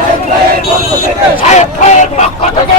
সাহেব ভাইয়ের পক্ষ থেকে